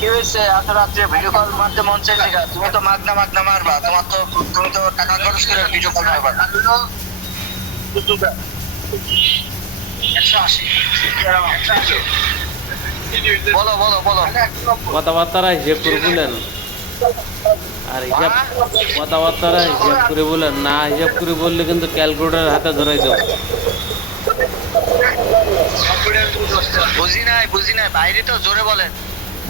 কি হয়েছে? এত রাত্রে ভিডিও কল মারতে মন চাইছে গা? তুমি তো মাগনা মাগনা মারবা, তুমি তো টাকা খরচ করে ভিডিও কল মারবা। 180। বলো বলো বলো। কথাবার্তারা হিসেব করে বলেন, আর হিসাব কথাবার্তারা হিসাব করে বলেন না। হিসাব করে বললে কিন্তু ক্যালকুলেটার হাতে ধরাই দেবো। বুঝি নাই বাইরে তো জোরে বলেন।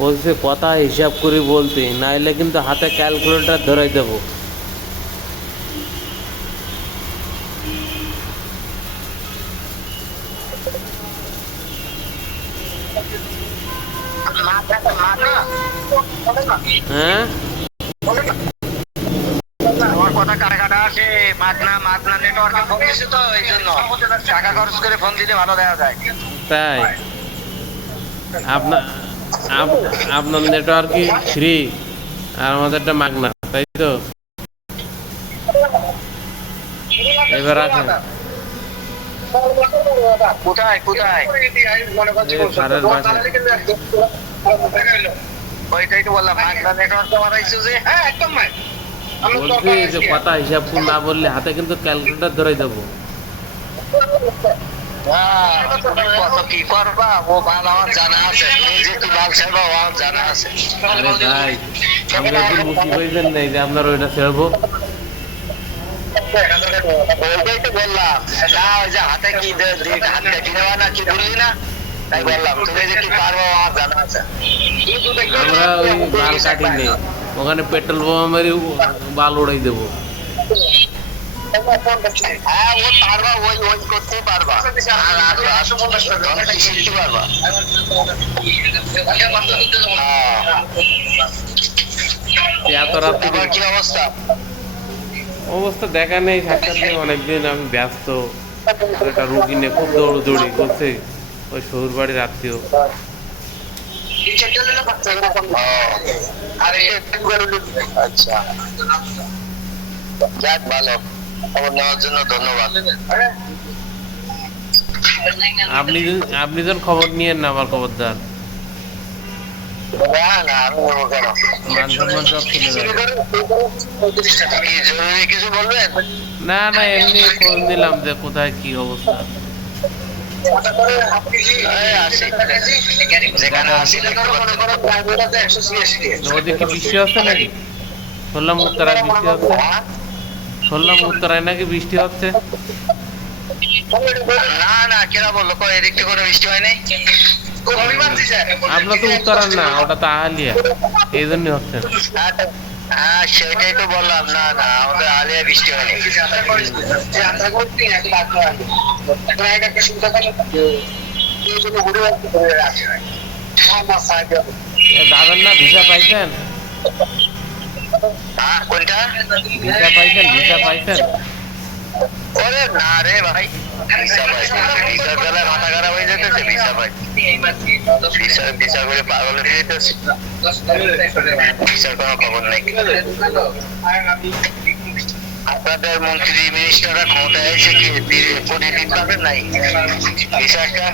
বলছে কথা হিসাব করে বলতে, নাইলে কিন্তু হাতে ক্যালকুলেটার ধরাই দেবো। হ্যাঁ, তোমার কথা কাটা কাটা আসে। মাগনা নেটওয়ার্কে ফোন দিছে তো এই জন্য। টাকা খরচ করে ফোন দিলে ভালো দেখা যায়। তাই আপনার আপনার নেটওয়ার্কই ফ্রি আর আমাদেরটা মাগনা, তাই তো? এবার আসেন। কোথায় কোথায়? সারের বাসে। ওইটাই তো বললাম, মাগনা নেটওয়ার্ক মারাইছো যে। হ্যাঁ একদম ভাই। বলছি যে কথা হিসাব করে না বললে হাতে কিন্তু ক্যালকুলেটার ধরাই দেবো। কত কি করবা ও বাল আমার জানা আছে। তুমি যে কি বাল ছেড়বা ও আমার জানা আছে। আরে ভাই, আমরা একদিন মুক্তি পাইছেন নেই যে আপনার ওইটা ছেড়বো। ওইটাই তো বললাম না, ওই যে হাতে কি হাত কেটে নেওয়া না কি বললি না, তাই বললাম তুমি যে কি পারবো আমার জানা আছে। আমরা ওই বাল কাটি নেই, ওখানে পেট্রোল বোমা মেরে বাল উড়াই দেবো। হ্যাঁ ও পারবা, ওই ওই করতে পারবা আর শিখতে পারবা। এত রাত্রি তোমার কি অবস্থা? অবস্থা দেখা নেই, সাক্ষাৎ নেই, অনেকদিন আমি ব্যস্ত। একটা রুগী নিয়ে খুব দৌড়দৌড়ি করছে, ওই শ্বশুর বাড়ির আত্মীয়। আচ্ছা যাক, ভালো খবর নেওয়ার জন্য ধন্যবাদ। আপনি যখন খবর নিয়েন না আমার খবরদার, না না আমি নেবো কেন? মান সম্মান সব চলে যাবে। কি জরুরি কিছু বলবেন? না না, এমনি খোঁজ নিলাম যে কোথায় কি অবস্থা। ওদিকে কি বৃষ্টি হচ্ছে নাকি? শুনলাম উত্তরায় বৃষ্টি হচ্ছে। শুনলাম উত্তরায় নাকি বৃষ্টি হচ্ছে। না না, কেনা বললো এদিক থেকে কোনো বৃষ্টি হয় নাই। আপনার তো উত্তরার না, ওটা তো আহালিয়া, এই জন্যই হচ্ছে না। হ্যাঁ সেটাই তো বললাম, না না আমাদের আলিয়া বৃষ্টি হয়নি। যাবেন না? ভিসা পাইছেন? হ্যাঁ কোনটা? ভিসা পাইছেন? ভিসা পাইছেন? ওরে না রে ভাই, ভিসা পাই ভিসার বেলায় মাথা খারাপ হয়ে যেতেছে। ভিসা পাই ভিসা করে পাগল হয়ে যেতেছে। ভিসার কোনো খবর নেই। আপনাদের মন্ত্রী মিনিস্টাররা ক্ষমতায় এসে কি প্রতিদিন পাবেন নাই ভিসাটা?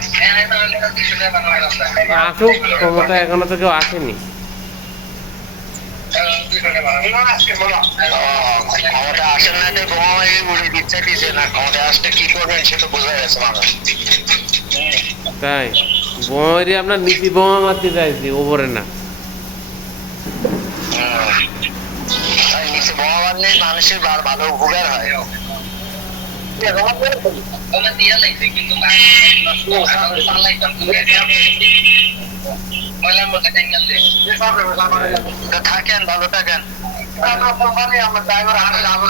আসুক, ক্ষমতা এখনো তো কেউ আসেনি। ক্ষমতা আসেন না, বোমা মারি উড়ে দিচ্ছে দিচ্ছে না। ক্ষমতা আসলে কি করবেন সেটা বোঝা গেছে মানুষ। তাই বোমা মারি আপনার নিচে বোমা মারতে চাইছি, ওপরে না। নিচে বোমা মারলে মানুষের ভালো উপকার হয়। থাকেন, ভালো থাকেন।